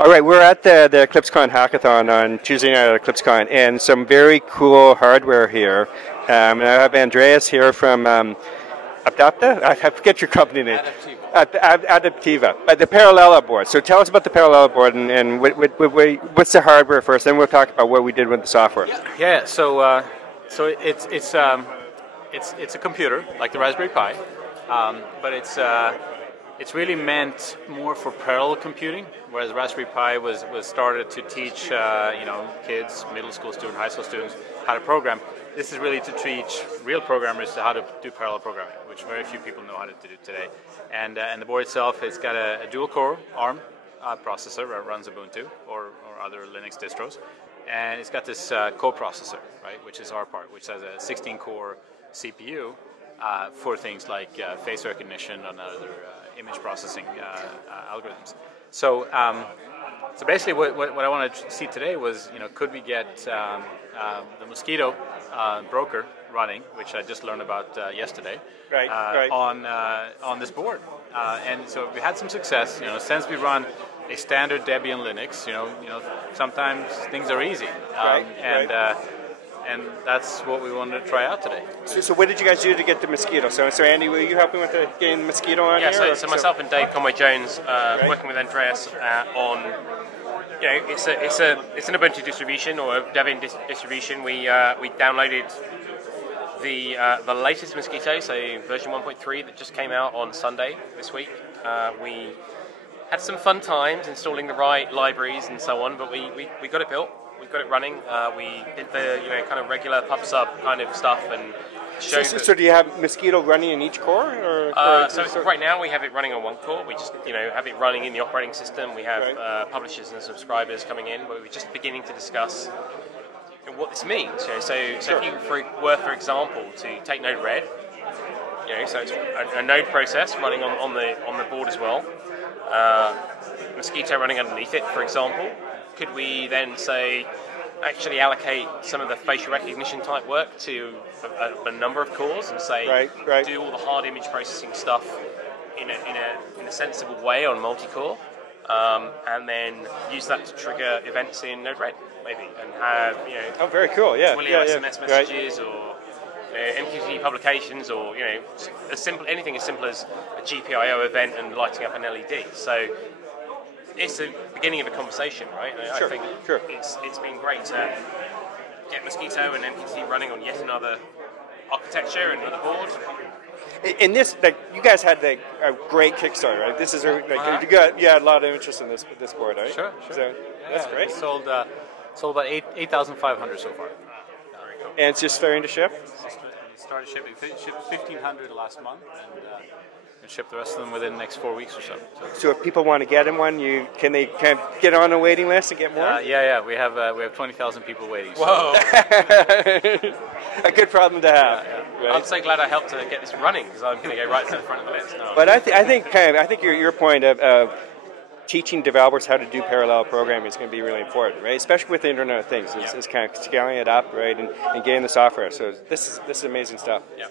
All right, we're at the EclipseCon hackathon on Tuesday night at EclipseCon, and some very cool hardware here. And I have Andreas here from Adapta? I forget your company name. Adaptiva. But the Parallella board. So tell us about the Parallella board and what's the hardware first, then we'll talk about what we did with the software. Yeah. So it's a computer like the Raspberry Pi, but it's really meant more for parallel computing, whereas Raspberry Pi was started to teach kids, middle school students, high school students how to program. This is really to teach real programmers how to do parallel programming, which very few people know how to do today. And the board itself, it's got a dual-core ARM processor that runs Ubuntu or other Linux distros, and it's got this coprocessor, right, which is our part, which has a 16-core CPU for things like face recognition and other image processing algorithms. So basically, what I wanted to see today was, could we get the Mosquitto broker running, which I just learned about yesterday, right. On this board, and so we had some success. Since we run a standard Debian Linux, sometimes things are easy, and that's what we wanted to try out today. So what did you guys do to get the Mosquitto? So Andy, were you helping with getting the Mosquitto on here? Yeah, so myself and Dave Conway-Jones, working with Andreas on, it's an Ubuntu distribution or a Debian distribution. We downloaded the latest Mosquitto, so version 1.3 that just came out on Sunday this week. We had some fun times installing the right libraries and so on, but we got it built. We got it running. We did the kind of regular pub sub kind of stuff and showed. So do you have Mosquitto running in each core? So right now we have it running on one core. We just have it running in the operating system. We have publishers and subscribers coming in, but we're just beginning to discuss what this means. So if you were, for example, to take Node-RED, so it's a node process running on the board as well. Mosquitto running underneath it, for example. Could we then say, actually allocate some of the facial recognition type work to a number of cores and say, do all the hard image processing stuff in a sensible way on multi-core, and then use that to trigger events in Node-RED, maybe, and have oh, very cool, SMS messages or MQTT publications, or anything as simple as a GPIO event and lighting up an LED. So it's the beginning of a conversation, right? I think it's been great to get Mosquitto and MQTT running on yet another architecture and another board. In this, you guys had a great Kickstarter, right? This is you had a lot of interest in this board, right? Sure. So that's great. We sold about 8,500 so far. And it's just starting to ship. Started shipping. Shipped 1,500 last month, and ship the rest of them within the next 4 weeks or so. So if people want to get in one, can they get on a waiting list and get more? Yeah. We have 20,000 people waiting. So. Whoa! A good problem to have. Right? I'm so glad I helped to get this running, because I'm going to go right to the front of the list. No. But I think your point of teaching developers how to do parallel programming is going to be really important, right? Especially with the Internet of Things, is kind of scaling it up, right, and getting the software. So this is amazing stuff. Yeah.